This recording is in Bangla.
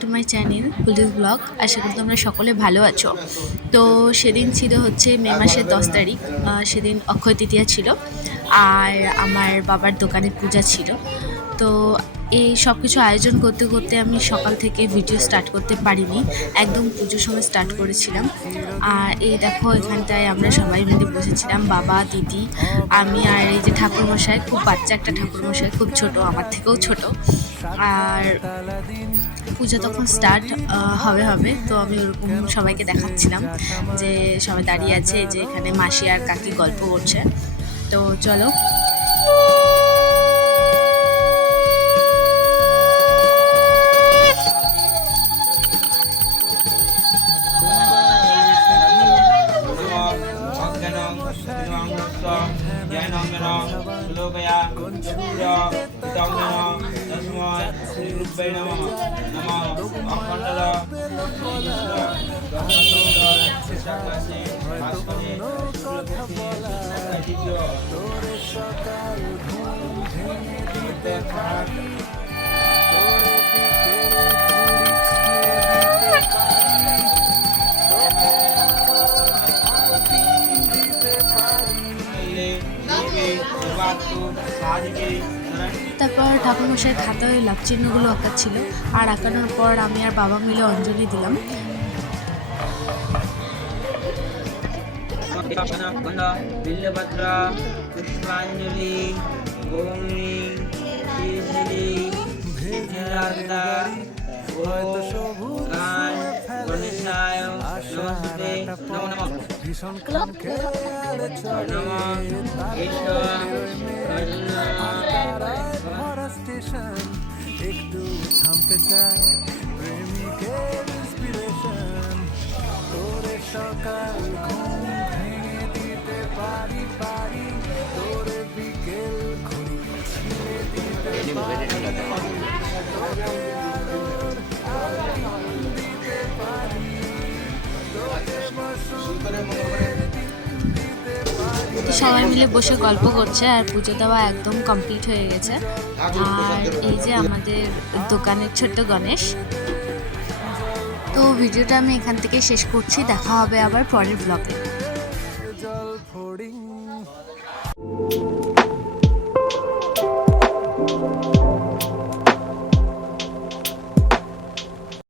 To my channel police blog আশা করি তোমরা সকলে ভালো আছো। তো সেদিন ছিল হচ্ছে মে মাসের দশ তারিখ সেদিন অক্ষয় তৃতীয়া ছিল আর আমার বাবার দোকানে পূজা ছিল। তো এই সব কিছু আয়োজন করতে করতে আমি সকাল থেকে ভিডিও স্টার্ট করতে পারিনি, একদম পুজোর সময় স্টার্ট করেছিলাম। আর এই দেখো, এখানটায় আমরা সবাই মিলে বসেছিলাম, বাবা, দিদি, আমি আর এই যে ঠাকুরমশাই, খুব বাচ্চা একটা ঠাকুরমশাই, খুব ছোট, আমার থেকেও ছোট। আর পুজো তখন স্টার্ট হবে হবে। তো আমি ওরকম সবাইকে দেখাচ্ছিলাম যে সবাই দাঁড়িয়ে আছে, যে এখানে মাসি আর কাকি গল্প করছে। তো চলো। শ্রীরূপে নমঃ নমঃ অখণ্ডল সাধিকে তারপর ঠাকুরমশাই খাতায় লাভ চিহ্নগুলো আঁকাচ্ছিল। আর আঁকানোর পর আমি আর বাবা মিলে অঞ্জলি দিলাম। পুষ্পাঞ্জলি নমস্তে নমো নমঃ। ভীষণ স্টেশন একটু থামতে চায় প্রেমিকের ইন্সপিরেশন তোরে সকাল ঘুম ভেঙে দিতে পারি পারি। তোরে বিকেল ঘুরি ছিঁড়ে দিতে পারি। সবাই মিলে বসে গল্প করছে আর পুজো দেওয়া একদম কমপ্লিট হয়ে গেছে। আর এই যে আমাদের দোকানের ছোট্ট গণেশ। তো ভিডিওটা আমি এখান থেকে শেষ করছি, দেখা হবে আবার পরের ব্লগে